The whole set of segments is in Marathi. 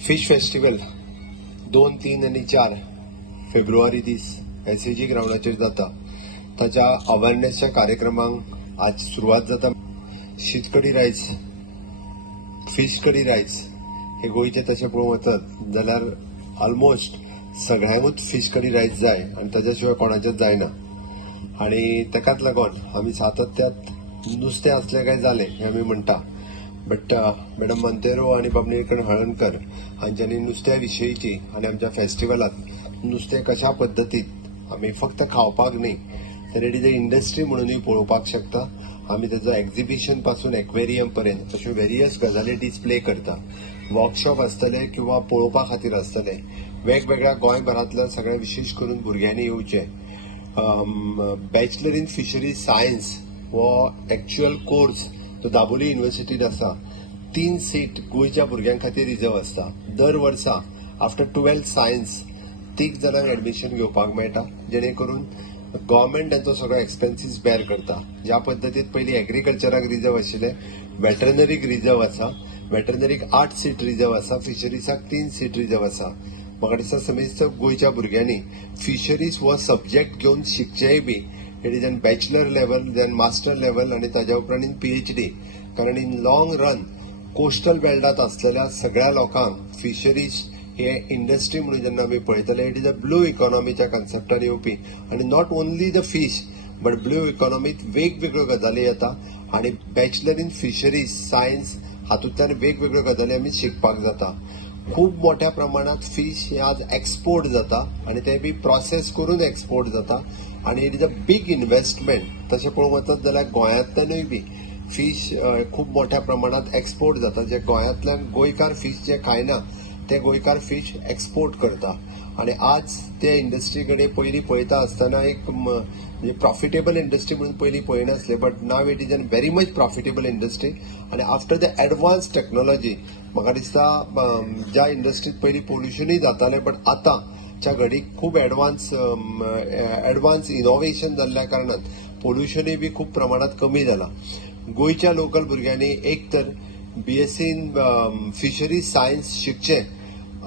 फिश फेस्टिवल 2, 3 आणि 4 फेब्रुवारी दीस SAG ग्राउंडाचेर जाता. ताच्या अवेअरनेसच्या कार्यक्रमांक आज सुरवात जाता. शीत रायस, फिश कडी रायस हे गोयचे तशें पळोवंक वचत जाल्यार ऑलमोस्ट सगळ्यांकूच फिश कडी रायस जाय आनी ताच्या शिवाय कोणाचेच जायना. आणि ताकाच लागून आमी सातत्यात नुस्तें असलें काय जालें हें आमी म्हणटा. बट मॅडम मोंतेरो आणि बाबनेकर हळणकर हांच्यांनी नुस्त्या विशयीची आणि आमच्या फेस्टिवलात नुस्तें कशा पद्दतीत आमी फक्त खावपाक न्ही तर इट इज अ इंडस्ट्री म्हणूनय पळोवपाक शकता. आमी तेजो एक्झिबिशन पासून एक्वेरियम पर्यंत अश्यो वेरियस गजाली डिस्प्ले करता. वर्कशॉप आसतले किंवा पळोवपा खातीर आसतले. वेगवेगळ्या गोंयभरांतल्या सगळ्या विशेष करून भुरग्यांनी येवचे. बॅचलर इन फिशरीज सायन्स हो एक्च्युअल कोर्स तो दाबोली युनिव्हर्सिटीत आसा. 3 सीट गोंयच्या भुरग्यां खातीर रिजर्व आसता. दर वर्सा आफ्टर 12th सायन्स 3 जाणांक एडमिशन घेवपाक मेळटा, जेणे करून गव्हर्मेंट तांचो सगळो एक्सपेन्सीस बेर करता. ज्या पद्दतीत पयलीं एग्रीकल्चराक रिजर्व आशिल्ले, वेटरनरीक रिजर्व आसा. वेटरनरीक 8 सीट रिजर्व आसा, फिशरीजाक 3 सीट रिजर्व आसा. म्हाका दिसता समेस्त गोंयच्या भुरग्यांनी फिशरीज हो सब्जेक्ट घेवन शिकचेय बी. It is an bachelor level, then master level आणि ताच्या उपरांत इन PhD. कारण इन लॉंग रन कोस्टल बेल्टात असलेल्या सगळ्या लोकांक फिशरीज हे इंडस्ट्री म्हणून जेन्ना आमी पळयतले, इट इज अ ब्लू इकॉनॉमीच्या कन्सेप्टान येवपी आणि not only the fish but blue इकॉनॉमीत वेगवेगळ्यो गजाली येता. आणि बॅचलर इन फिशरीज सायन्स हातूंतल्यान वेगवेगळ्यो गजाली आमी शिकपाक जाता. खूप मोठ्या प्रमाणात फिश हे आज एक्सपोर्ट जाता आणि ते बी प्रोसेस करून एक्सपोर्ट जाता. आणि it is a big investment. तशें पळोवंक वचत जाल्यार गोंयांतल्यानूय बी फिश खूप मोठ्या प्रमाणात एक्सपोर्ट जाता. जे गोंयांतल्यान गोंयकार फिश जे खायना ते गोंयकार फिश एक्सपोर्ट करता. आणि आज ते इंडस्ट्री कडेन पयलीं पळयता आसतना एक प्रॉफिटेबल इंडस्ट्री म्हणून पयलीं पळयनासले, but now it is an very much profitable industry. आणि आफ्टर द एडवान्स टेक्नॉलॉजी म्हाका दिसता ज्या इंडस्ट्रीत पयलीं पोल्युशनूय जातालें, बट आतांच्या घडीक खूब एडवान्स इनोव्हेशन जाल्ल्या कारणान पोल्युशनूय बी खूप प्रमाणात कमी जाला. गोंयच्या लोकल भुरग्यांनी एक तर BSc इन फिशरीज सायन्स शिकचें.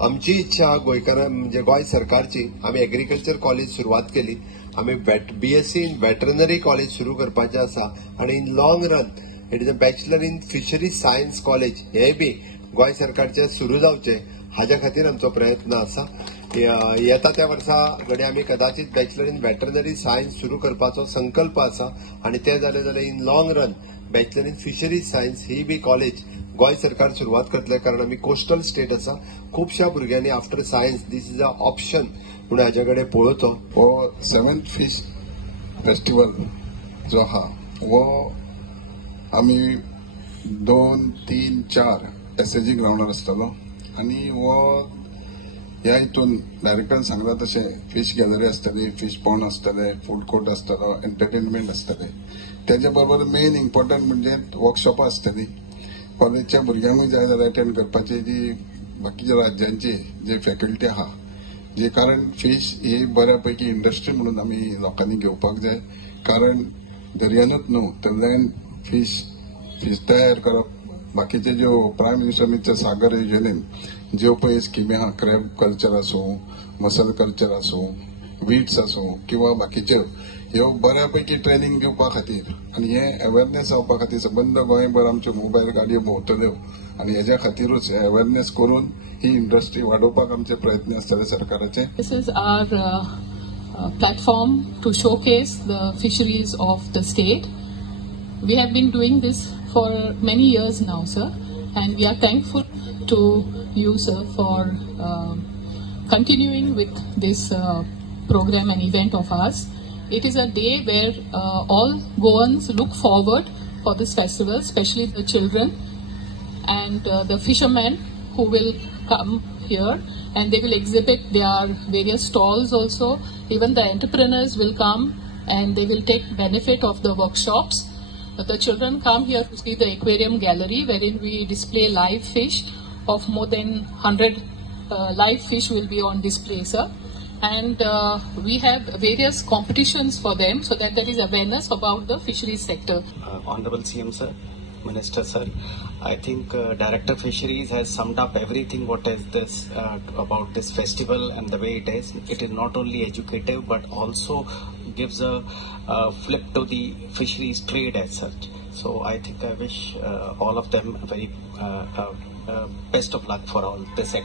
आमची इच्छा गोंयकारां म्हणजे गोंय सरकारची. आमी एग्रीकल्चर कॉलेज सुरवात केली. आमी BSc इन वेटरनरी कॉलेज सुरू करपाचें आसा. आणि in long run it is a bachelor in fisheries science college हे बी गोंय सरकारचे सुरू जावचे हाज्या खातीर आमचो प्रयत्न आसा. येता त्या वर्सा घडये आमी कदाचित बॅचलर इन वेटरनरी सायन्स सुरू करपाचो संकल्प आसा. आणि ते जालें जाल्यार in long run bachelor in fisheries science ही बी कॉलेज गोंय सरकार सुरवात करतले. कारण आमी कोस्टल स्टेट आसा. खुबश्या भुरग्यांनी after science this is a option म्हणून हाजे कडेन पळोवचो. हो 7th फिश फेस्टिवल जो आहा हो आमी 2, 3, 4 SAG ग्राउंडार आसतलो. आणि हो ह्या हितून डायरेक्टर सांगता तशें फिश गॅलरी आसतली, फिश पॉन्ड आसतले, फूड कोर्ट आसतलो, एंटरटेनमेंट आसतले. त्याच्या बरोबर मेन इम्पॉर्टंट म्हणजे वर्कशॉपां आसतली. कॉलेजच्या भुरग्यांकूय जाय जाल्यार अटेंड करपाची जी बाकीच्या राज्यांची जे फॅकल्टी आहा. जे कारण फिश ही बऱ्यापैकी इंडस्ट्री म्हणून आमी लोकांनी घेवपाक जाय. कारण दर्यानूच न्हू तर लँड फिश तयार करप. बाकीचे ज्यो प्रायम मिनिस्टर मिस्टर सागर येवजणेन ज्यो पळय स्किमी आहा, क्रॅब कल्चर आसूं, मसल कल्चर आसूं, वीट्स आसूं किंवा बाकीच्यो ह्यो बऱ्यापैकी ट्रेनिंग घेवपा खातीर आणि हे अवेअरनेस जावपा खातीर सबंद गोंयभर आमच्यो मोबायल गाडयो भोंवतल्यो. आणि हेज्या खातीरूच अवेअरनेस करून ही इंडस्ट्री वाडोवपाक आमचे प्रयत्न आसतले सरकाराचे. This is our platform to showcase the fisheries of the state. We have been doing this for many years now, sir, and we are thankful to you, sir, for continuing with this program and event of ours. It is a day where all Goans look forward for this festival, especially the children and the fishermen who will come here, and they will exhibit their various stalls also. Even the entrepreneurs will come and they will take benefit of the workshops. The children come here to see the aquarium gallery wherein we display live fish of more than 100 live fish will be on display, sir. And we have various competitions for them so that there is awareness about the fisheries sector. Honorable CM sir, Minister sir. I think Director Fisheries has summed up everything what is this about this festival and the way it is. It is not only educative but also gives a flip to the fisheries trade as such. So I think I wish all of them very best of luck for all this activity.